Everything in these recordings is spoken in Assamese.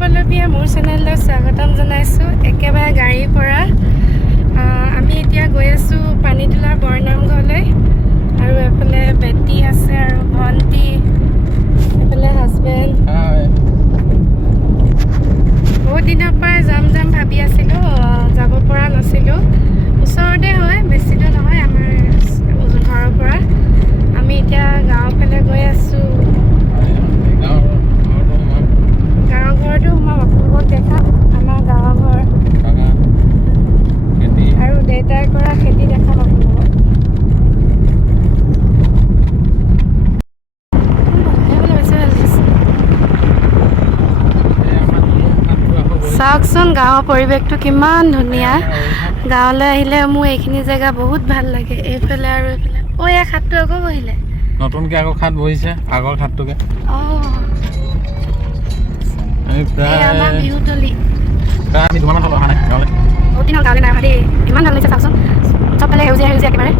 পল্লৱীয়ে মোৰ চেনেললৈ স্বাগতম জনাইছোঁ একেবাৰে গাড়ীৰ পৰা। আমি এতিয়া গৈ আছোঁ পানীতোলা বৰনামঘৰলৈ আৰু এফালে বেটি আছে আৰু ভণ্টি, এফালে হাজবেণ্ড। বহুত দিনৰ পৰাই যাম ভাবি আছিলোঁ, যাব পৰা নাছিলোঁ। ওচৰতে হয়, বেছি দূৰ নহয় আমাৰ ঘৰৰ পৰা। আমি এতিয়া গাঁৱৰ ফালে গৈ আছোঁ। গাঁৱৰ ঘৰটো সোমাম, আপোনালোকক দেখাম আমাৰ গাঁৱৰ ঘৰ আৰু দেউতাই কৰা খেতি দেখাম আপোনালোকক। চাওকচোন গাঁৱৰ পৰিৱেশটো কিমান ধুনীয়া। গাঁৱলৈ আহিলে মোৰ এইখিনি জেগা বহুত ভাল লাগে। এইফালে আৰু এইফালে এই খাটটো আকৌ বহিলে নতুনকে আকৌ খাট বহিছে, আগৰ খাটটোকে। আমাৰ বিহুতলী আমি দুমাহমান হ'ল অহা নাই গাঁৱলৈ। বহুত দিন হ'ল গাঁৱলৈ নাই অহা দেই। ইমান ভাল লাগিছে চাওকচোন, চবফালে সেউজীয়া সেউজীয়া একেবাৰে।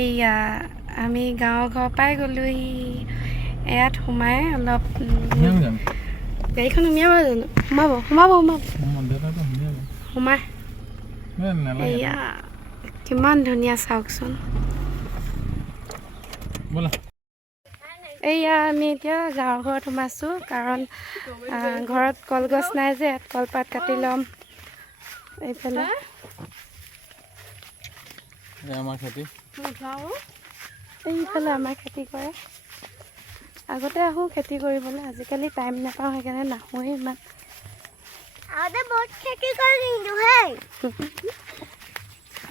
এইয়া আমি গাঁৱৰ ঘৰ পাই গ'লোহি। ইয়াত সোমাই অলপ গাড়ীখন উমিয়াব জানো? সোমাব সোমাই। এইয়া কিমান ধুনীয়া চাওকচোন। এইয়া আমি এতিয়া গাঁৱৰ ঘৰত সোমাইছোঁ, কাৰণ ঘৰত কলগছ নাই যে ইয়াত কলপাত কাটি ল'ম। এইফালে আমাৰ খেতি, এইফালে আমাৰ খেতি কৰে। আগতে আহোঁ খেতি কৰিবলৈ, আজিকালি টাইম নাপাওঁ সেইকাৰণে নাহোঁৱেই ইমান।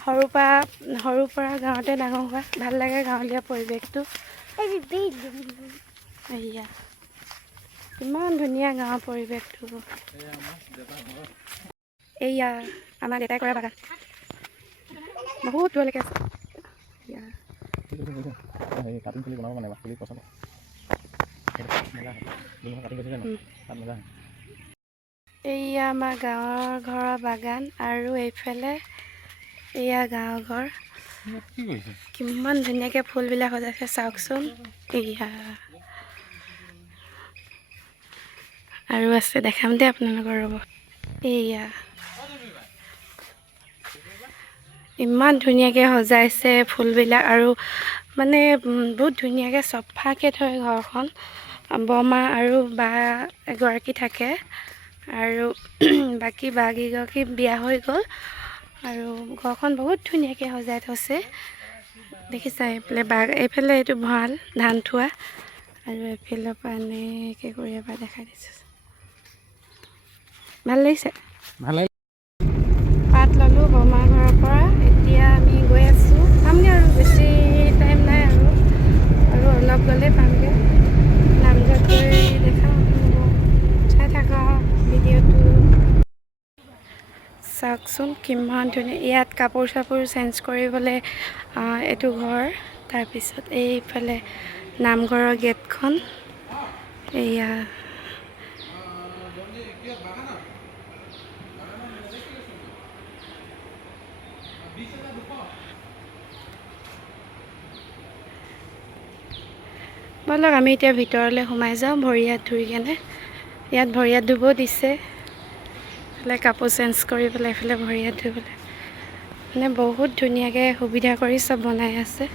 সৰুৰ পৰা গাঁৱতে ডাঙৰ হোৱা, ভাল লাগে গাঁৱলীয়া পৰিৱেশটো। এইয়া ইমান ধুনীয়া গাঁৱৰ পৰিৱেশটো। এইয়া আমাৰ দেউতাই কৰা বাগান, বহুত দূৰলৈকে আছে। এইয়া আমাৰ গাঁৱৰ ঘৰৰ বাগান আৰু এইফালে এয়া গাঁৱৰ ঘৰ। কিমান ধুনীয়াকৈ ফুলবিলাক সজাইছে চাওকচোন। এয়া আৰু আছে, দেখাম দেই আপোনালোকৰ ৰ'ব। এয়া ইমান ধুনীয়াকৈ সজাইছে ফুলবিলাক, আৰু মানে বহুত ধুনীয়াকৈ চফাকৈ থয় ঘৰখন। বৰমা আৰু বা এগৰাকী থাকে, আৰু বাকী বাগীগৰাকী বিয়া হৈ গ'ল, আৰু ঘৰখন বহুত ধুনীয়াকৈ সজাই থৈছে। দেখিছা এইফালে এইটো ভঁৰাল ধান থোৱা, আৰু এইফালৰ পৰা এনেকৈ কৰি এবাৰ দেখাই দিছোঁ। ভাল লাগিছে। পাত ল'লোঁ বৰমাৰ ঘৰৰ পৰা। এতিয়া আমি গৈ আছোঁ, পামগৈ আৰু বেছি টাইম নাই আৰু অলপ গ'লে পামগৈ। নামঘৰত গৈ দেখাম আপোনালোকক, চাই থাকা ভিডিঅ'টো। চাওকচোন কিমান ধুনীয়া। ইয়াত কাপোৰ চাপোৰ চেঞ্জ কৰিবলৈ এইটো ঘৰ। তাৰপিছত এইফালে নামঘৰৰ গেটখন। এয়া ব'লক আমি এতিয়া ভিতৰলৈ সোমাই যাওঁ, ভৰি হাত ধুই কেনে। ইয়াত ভৰি হাত ধুব দিছে, এইফালে কাপোৰ চেঞ্জ কৰি পেলাই এইফালে ভৰি হাত ধুবলৈ, মানে বহুত ধুনীয়াকৈ সুবিধা কৰি চব বনাই আছে।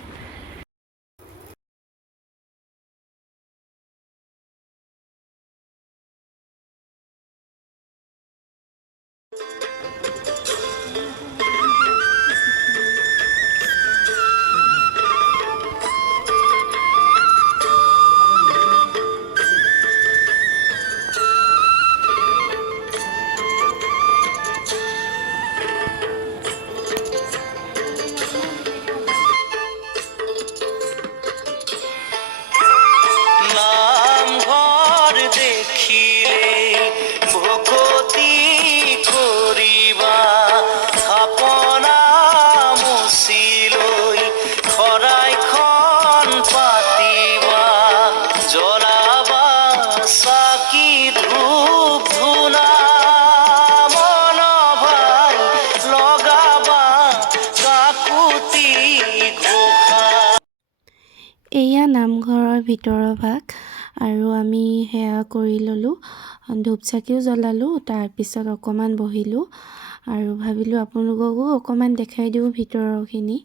এয়া নামঘৰৰ ভিতৰৰ ভাগ আৰু আমি সেয়া কৰি ল'লোঁ ধূপ চাকিও জ্বলালোঁ তাৰপিছত অকণমান বহিলোঁ আৰু ভাবিলোঁ আপোনালোককো অকণমান দেখাই দিওঁ ভিতৰৰখিনি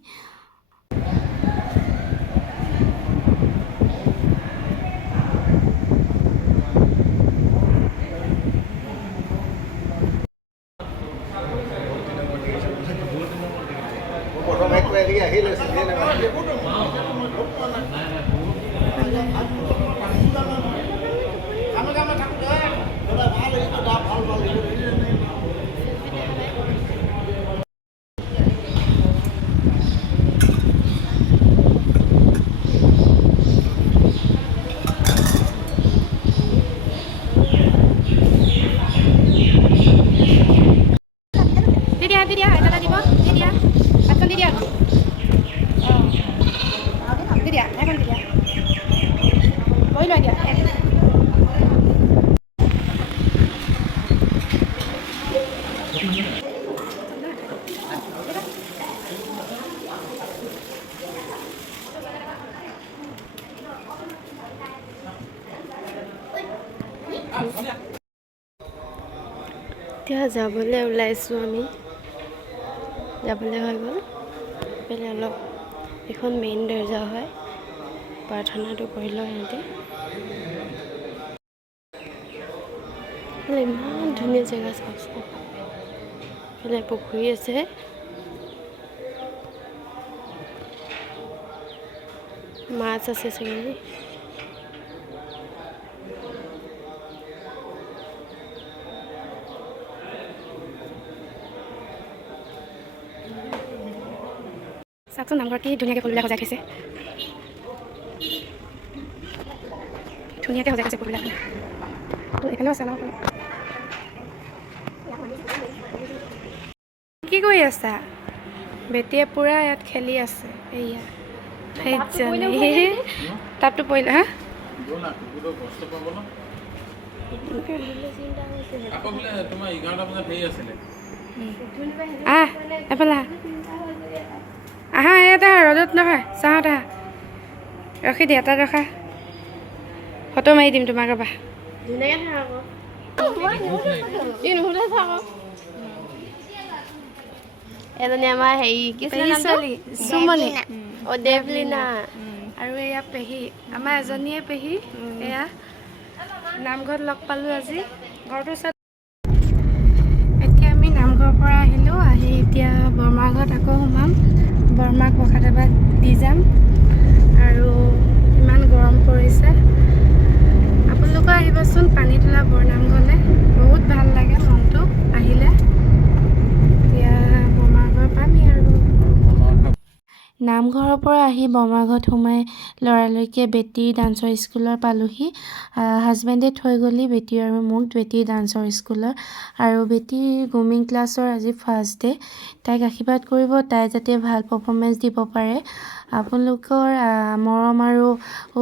এতিয়া যাবলৈ ওলাইছোঁ আমি যাবলৈ হৈ গ'ল এইফালে অলপ এখন মেইন দৰ্জা হয় প্ৰাৰ্থনাটো কৰি লওঁ সিহঁতে ইমান ধুনীয়া জেগা চাওকচোন এইফালে পুখুৰী আছে মাছ আছে চাগে চাওকচোন নামঘৰত কি ধুনীয়াকৈ ফুলবিলাক সজাই থৈছে ধুনীয়াকৈ সজাই থৈছে ফুলবিলাক এইফালেও আছে ন কি কৰি আছা বেটিয়ে পূৰা ইয়াত খেলি আছে এয়া তাপটো পৰিলে হা এফালে আহা ইয়াত ৰ'দত নহয় চাহত আহা ৰখি দিয়া তাত ৰখা ফটো মাৰি দিম তোমাক ৰ'বা এজনী আমাৰ হেৰি কি চুমনি দেৱলীনা আৰু এয়া পেহী আমাৰ এজনীয়ে পেহী এয়া নামঘৰত লগ পালোঁ আজি ঘৰটোৰ ওচৰত এতিয়া আমি নামঘৰৰ পৰা আহিলোঁ আহি এতিয়া বৰমাৰ ঘৰত আকৌ সোমাম বৰমাক প্ৰসাদ এভাগ দি যাম আৰু ইমান গৰম পৰিছে আপোনালোকে আহিবচোন পানীতোলা বৰনামঘৰলৈ বহুত ভাল লাগে মনটো আহিলে এতিয়া বৰমাৰ ঘৰ পামহি আৰু নামঘৰৰ পৰা আহি বৰমাৰ ঘৰত সোমাই লৰালৰিকৈ বেটীৰ ডান্সৰ স্কুলৰ পালোহি হাজবেণ্ডে থৈ গ'লি বেটী আৰু মোক বেটীৰ ডান্সৰ স্কুলৰ আৰু বেটীৰ গ্ৰুমিং ক্লাছৰ আজি ফাৰ্ষ্ট ডে তাইক আশীৰ্বাদ কৰিব তাই যাতে ভাল পাৰফৰ্মেঞ্চ দিব পাৰে আপোনালোকৰ মৰম আৰু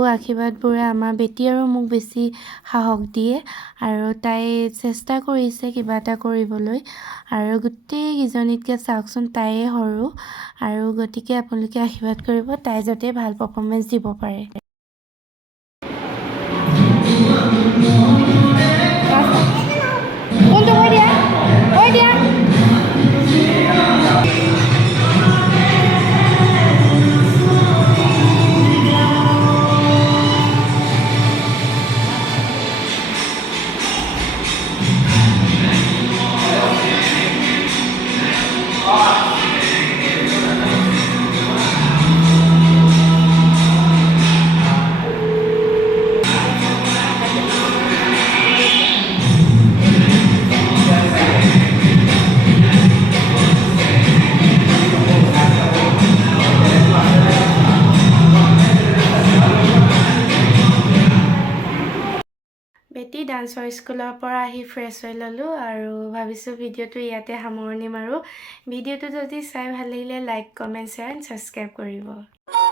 আশীৰ্বাদবোৰে আমাৰ বেটী আৰু মোক বেছি সাহস দিয়ে আৰু তাই চেষ্টা কৰিছে কিবা এটা কৰিবলৈ আৰু গোটেইকেইজনীতকৈ চাওকচোন তাইয়ে সৰু আৰু গতিকে আপোনালোকে আশীৰ্বাদ কৰিব তাই যাতে ভাল পাৰফৰ্মেঞ্চ দিব পাৰে কোনটো কৈ দিয়া বেটী ডান্সৰ স্কুলৰ পৰা আহি ফ্ৰেছ হৈ ল'লোঁ আৰু ভাবিছোঁ ভিডিঅ'টো ইয়াতে সামৰণি মাৰোঁ ভিডিঅ'টো যদি চাই ভাল লাগিলে like comment share and subscribe কৰিব